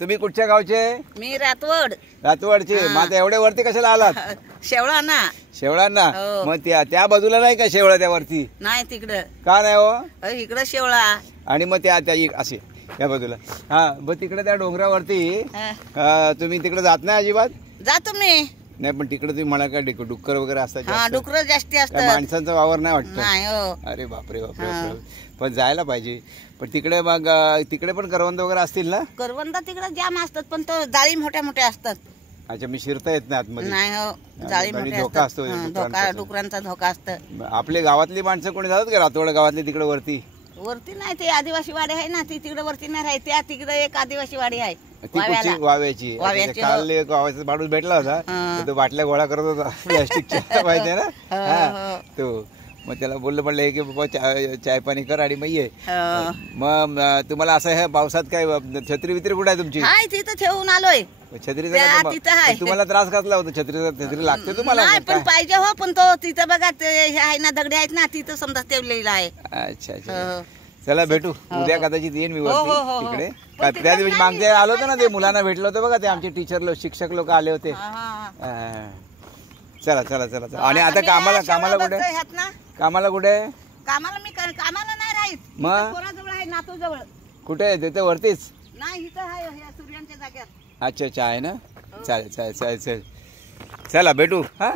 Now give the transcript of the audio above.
तुम्ही कुठच्या गावचे? मी रातवड. रातवडचे. मग आता एवढे वरती कशाला आलात? शेवळाना. शेवळांना. हो. मग त्या बाजूला नाही का शेवळा त्या वरती? नाही तिकडं. का नाही हो? इकडं शेवळा. आणि मग त्या असे त्या बाजूला. हा मग तिकडे त्या डोंगरावरती तुम्ही तिकडे जात नाही अजिबात? जातो मी. नाही पण तिकडे तुम्ही म्हणा का डुक्कर वगैरे असतात? हा डुकर जास्ती असतात. माणसांचा वावर नाही वाटत? नाही हो. अरे बापरे बापरे. पण जायला पाहिजे. पण तिकडे मग तिकडे पण करवंद वगैरे असतील ना? करवंद तिकडे जाम असतात पण तो जाळी मोठ्या मोठ्या असतात. अच्छा मी शिरता येत नाही आतमध्ये? नाही हो जाळी मोठ्या धोका असतात. असतो डुकरांचा धोका असतं. आपले गावातली माणसं कोणी जातात का रातवड गावातली तिकडे वरती? वरती नाही ते आदिवासी वाडी आहे ना ती तिकडे वरती नाही राहते. त्या तिकडे एक आदिवासी वाडी आहे वाव्याची. काल एक वाव्याचा माणूस भेटला होता. तो बाटल्या गोळा करत होता प्लॅस्टिकच्या माहिती आहे ना तो. मग त्याला बोललं म्हणलं की बाबा चाय पाणी कर आणि मग ये. मग तुम्हाला असं ह्या पावसात काय छत्री वित्री कुठे आहे तुमची? तिथं ठेवून आलोय. छत्रीचा तुम्हाला त्रास कसला होता? छत्री लागते तुम्हाला? पण पाहिजे हो पण तो तिथं बघा ते हे आहे ना दगडे आहेत ना तिथं समजा ठेवलेला आहे. अच्छा अच्छा. चला भेटू उद्या कदाचित येईन मी वरती तिकडे. त्या दिवशी मागचे आलो होतो ना ते मुलांना भेटलो होतो बघा ते आमचे टीचर लोक शिक्षक लोक आले होते. चला चला चला. आणि आता कामाला कुठे? कामाला कुठे? कामाला मी कामाला नाही राहीत. मग पोराजवळ आहे नातूजवळ. कुठे आहे? तिथे वरतीच? नाही इथं आहे सूर्यांच्या जाग्यात. अच्छा अच्छा आहे ना. चालेल चालेल चालेल चला भेटू. हा.